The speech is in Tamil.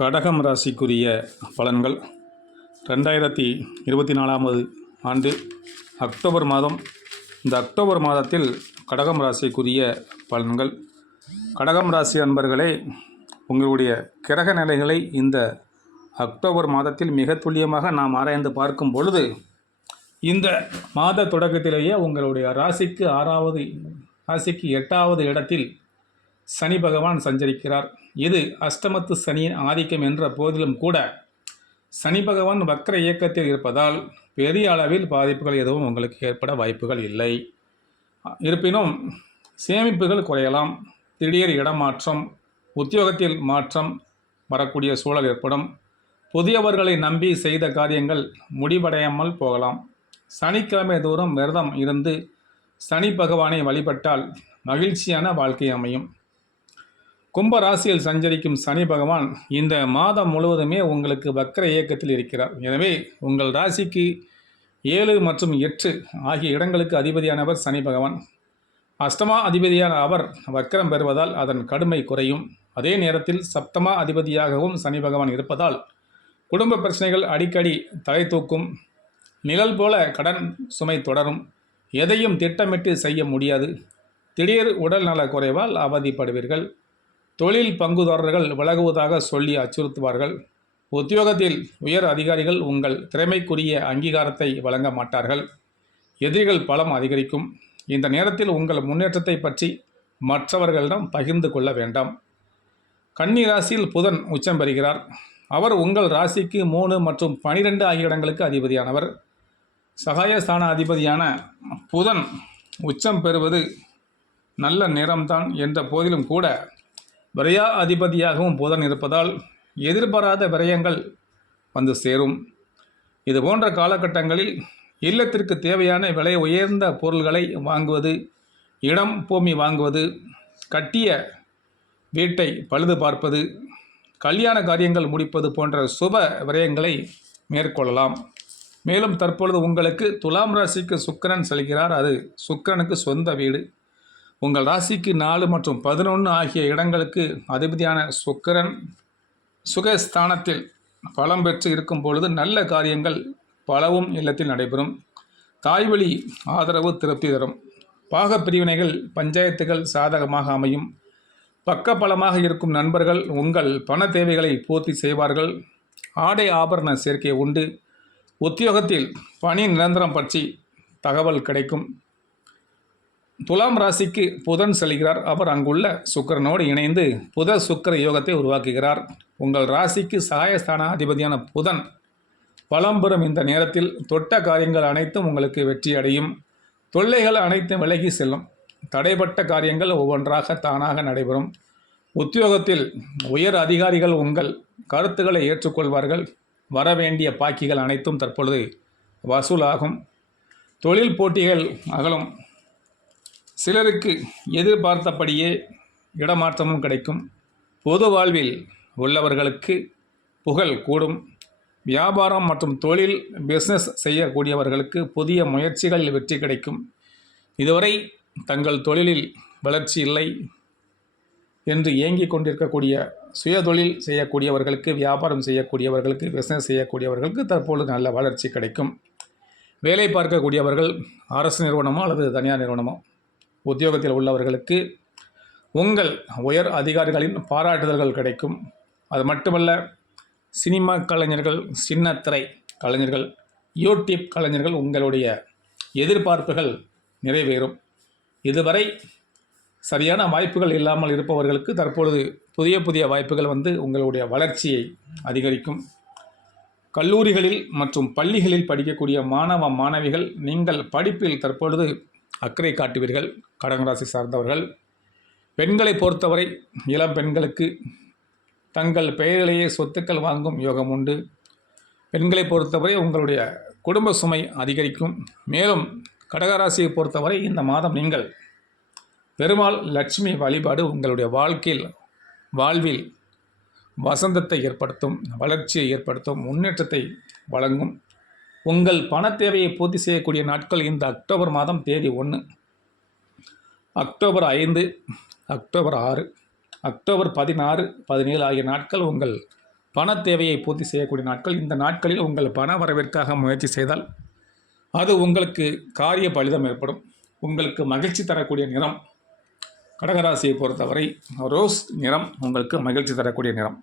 கடகம் ராசிக்குரிய பலன்கள் 2024 ஆண்டு அக்டோபர் மாதம். இந்த அக்டோபர் மாதத்தில் கடகம் ராசிக்குரிய பலன்கள். கடகம் ராசி அன்பர்களே, உங்களுடைய கிரக நிலைகளை இந்த அக்டோபர் மாதத்தில் மிக துல்லியமாக நாம் ஆராய்ந்து பார்க்கும் பொழுது, இந்த மாத தொடக்கத்திலேயே உங்களுடைய ராசிக்கு 8வது இடத்தில் சனி பகவான் சஞ்சரிக்கிறார். இது அஷ்டமத்து சனியின் ஆதிக்கம் என்ற போதிலும் கூட சனி பகவான் வக்ர இயக்கத்தில் இருப்பதால் பெரிய அளவில் பாதிப்புகள் எதுவும் உங்களுக்கு ஏற்பட வாய்ப்புகள் இல்லை. இருப்பினும் சேமிப்புகள் குறையலாம். திடீர் இடமாற்றம், உத்தியோகத்தில் மாற்றம் வரக்கூடிய சூழல் ஏற்படும். புதியவர்களை நம்பி செய்த காரியங்கள் முடிவடையாமல் போகலாம். சனிக்கிழமை தோறும் விரதம் இருந்து சனி பகவானை வழிபட்டால் மகிழ்ச்சியான வாழ்க்கை அமையும். கும்ப ராசியில் சஞ்சரிக்கும் சனி பகவான் இந்த மாதம் முழுவதுமே உங்களுக்கு வக்ர இயக்கத்தில் இருக்கிறார். எனவே உங்கள் ராசிக்கு 7 மற்றும் 8 ஆகிய இடங்களுக்கு அதிபதியானவர் சனி பகவான். அஷ்டமா அதிபதியான அவர் வக்ரம் பெறுவதால் அதன் கடுமை குறையும். அதே நேரத்தில் சப்தமா அதிபதியாகவும் சனி பகவான் இருப்பதால் குடும்ப பிரச்சனைகள் அடிக்கடி தலை தூக்கும். நிழல் போல கடன் சுமை தொடரும். எதையும் திட்டமிட்டு செய்ய முடியாது. திடீர் உடல் நல குறைவால் அவதிப்படுவீர்கள். தொழில் பங்குதாரர்கள் விலகுவதாக சொல்லி அச்சுறுத்துவார்கள். உத்தியோகத்தில் உயர் அதிகாரிகள் உங்கள் திறமைக்குரிய அங்கீகாரத்தை வழங்க மாட்டார்கள். எதிரிகள் பலம் அதிகரிக்கும். இந்த நேரத்தில் உங்கள் முன்னேற்றத்தை பற்றி மற்றவர்களிடம் பகிர்ந்து கொள்ள வேண்டாம். கன்னி ராசியில் புதன் உச்சம் பெறுகிறார். அவர் உங்கள் ராசிக்கு 3 மற்றும் 12 ஆகிய இடங்களுக்கு அதிபதியானவர். சகாயஸ்தான அதிபதியான புதன் உச்சம் பெறுவது நல்ல நேரம்தான் என்ற போதிலும் கூட விரயா அதிபதியாகவும் புதன் இருப்பதால் எதிர்பாராத விரயங்கள் வந்து சேரும். இது போன்ற காலகட்டங்களில் இல்லத்திற்கு தேவையான விலை உயர்ந்த பொருள்களை வாங்குவது, இடம் பூமி வாங்குவது, கட்டிய வீட்டை பழுது பார்ப்பது, கல்யாண காரியங்கள் முடிப்பது போன்ற சுப விரயங்களை மேற்கொள்ளலாம். மேலும் தற்பொழுது உங்களுக்கு துலாம் ராசிக்கு சுக்கிரன் செல்கிறார். அது சுக்கிரனுக்கு சொந்த வீடு. உங்கள் ராசிக்கு 4 மற்றும் 11 ஆகிய இடங்களுக்கு அதிபதியான சுக்கிரன் சுகஸ்தானத்தில் பலம் பெற்று இருக்கும் பொழுது நல்ல காரியங்கள் பலவும் இல்லத்தில் நடைபெறும். தாய்வழி ஆதரவு திருப்தி தரும். பாக பிரிவினைகள், பஞ்சாயத்துகள் சாதகமாக அமையும். பக்கபலமாக இருக்கும் நண்பர்கள் உங்கள் பண தேவைகளை பூர்த்தி செய்வார்கள். ஆடை ஆபரண சேர்க்கை உண்டு. உத்தியோகத்தில் பணி நிரந்தரம் பற்றி தகவல் கிடைக்கும். துலாம் ராசிக்கு புதன் செல்கிறார். அவர் அங்குள்ள சுக்கிரனோடு இணைந்து புத சுக்கிர யோகத்தை உருவாக்குகிறார். உங்கள் ராசிக்கு சகாயஸ்தான அதிபதியான புதன் பலம் பெறும் இந்த நேரத்தில் தொட்ட காரியங்கள் அனைத்தும் உங்களுக்கு வெற்றி அடையும். தொல்லைகள் அனைத்தும் விலகி செல்லும். தடைப்பட்ட காரியங்கள் ஒவ்வொன்றாக தானாக நடைபெறும். உத்தியோகத்தில் உயர் அதிகாரிகள் உங்கள் கருத்துக்களை ஏற்றுக்கொள்வார்கள். வரவேண்டிய பாக்கிகள் அனைத்தும் தற்பொழுது வசூலாகும். தொழில் போட்டிகள் அகலும். சிலருக்கு எதிர்பார்த்தபடியே இடமாற்றமும் கிடைக்கும். பொது வாழ்வில் உள்ளவர்களுக்கு புகழ் கூடும். வியாபாரம் மற்றும் தொழில் பிஸ்னஸ் செய்யக்கூடியவர்களுக்கு புதிய முயற்சிகளில் வெற்றி கிடைக்கும். இதுவரை தங்கள் தொழிலில் வளர்ச்சி இல்லை என்று ஏங்கிக் கொண்டிருக்கக்கூடிய சுயதொழில் செய்யக்கூடியவர்களுக்கு, வியாபாரம் செய்யக்கூடியவர்களுக்கு, பிஸ்னஸ் செய்யக்கூடியவர்களுக்கு தற்பொழுது நல்ல வளர்ச்சி கிடைக்கும். வேலை பார்க்கக்கூடியவர்கள் அரசு நிறுவனமோ அல்லது தனியார் நிறுவனமோ, உத்தியோகத்தில் உள்ளவர்களுக்கு உங்கள் உயர் அதிகாரிகளின் பாராட்டுதல்கள் கிடைக்கும். அது மட்டுமல்ல, சினிமா கலைஞர்கள், சின்னத்திரை கலைஞர்கள், யூடியூப் கலைஞர்கள் உங்களுடைய எதிர்பார்ப்புகள் நிறைவேறும். இதுவரை சரியான வாய்ப்புகள் இல்லாமல் இருப்பவர்களுக்கு தற்பொழுது புதிய வாய்ப்புகள் வந்து உங்களுடைய வளர்ச்சியை அதிகரிக்கும். கல்லூரிகளில் மற்றும் பள்ளிகளில் படிக்கக்கூடிய மாணவ மாணவிகள் நீங்கள் படிப்பில் தற்பொழுது அக்கறை காட்டுவீர்கள். கடகராசி சார்ந்தவர்கள் பெண்களை பொறுத்தவரை இளம் பெண்களுக்கு தங்கள் பெயரிலேயே சொத்துக்கள் வாங்கும் யோகம் உண்டு. பெண்களை பொறுத்தவரை உங்களுடைய குடும்ப சுமை அதிகரிக்கும். மேலும் கடகராசியை பொறுத்தவரை இந்த மாதம் நீங்கள் பெருமாள் லட்சுமி வழிபாடு உங்களுடைய வாழ்வில் வசந்தத்தை ஏற்படுத்தும், வளர்ச்சியை ஏற்படுத்தும், முன்னேற்றத்தை வழங்கும். உங்கள் பண தேவையை பூர்த்தி செய்யக்கூடிய நாட்கள் இந்த அக்டோபர் மாதம் தேதி 1, அக்டோபர் 5, அக்டோபர் 6, அக்டோபர் 16, 17 ஆகிய நாட்கள் உங்கள் பண தேவையை பூர்த்தி செய்யக்கூடிய நாட்கள். இந்த நாட்களில் உங்கள் பண வரவிற்காக முயற்சி செய்தால் அது உங்களுக்கு காரிய பலிதம் ஏற்படும். உங்களுக்கு மகிழ்ச்சி தரக்கூடிய நிறம் கடகராசியை பொறுத்தவரை ரோஸ் நிறம் உங்களுக்கு மகிழ்ச்சி தரக்கூடிய நிறம்.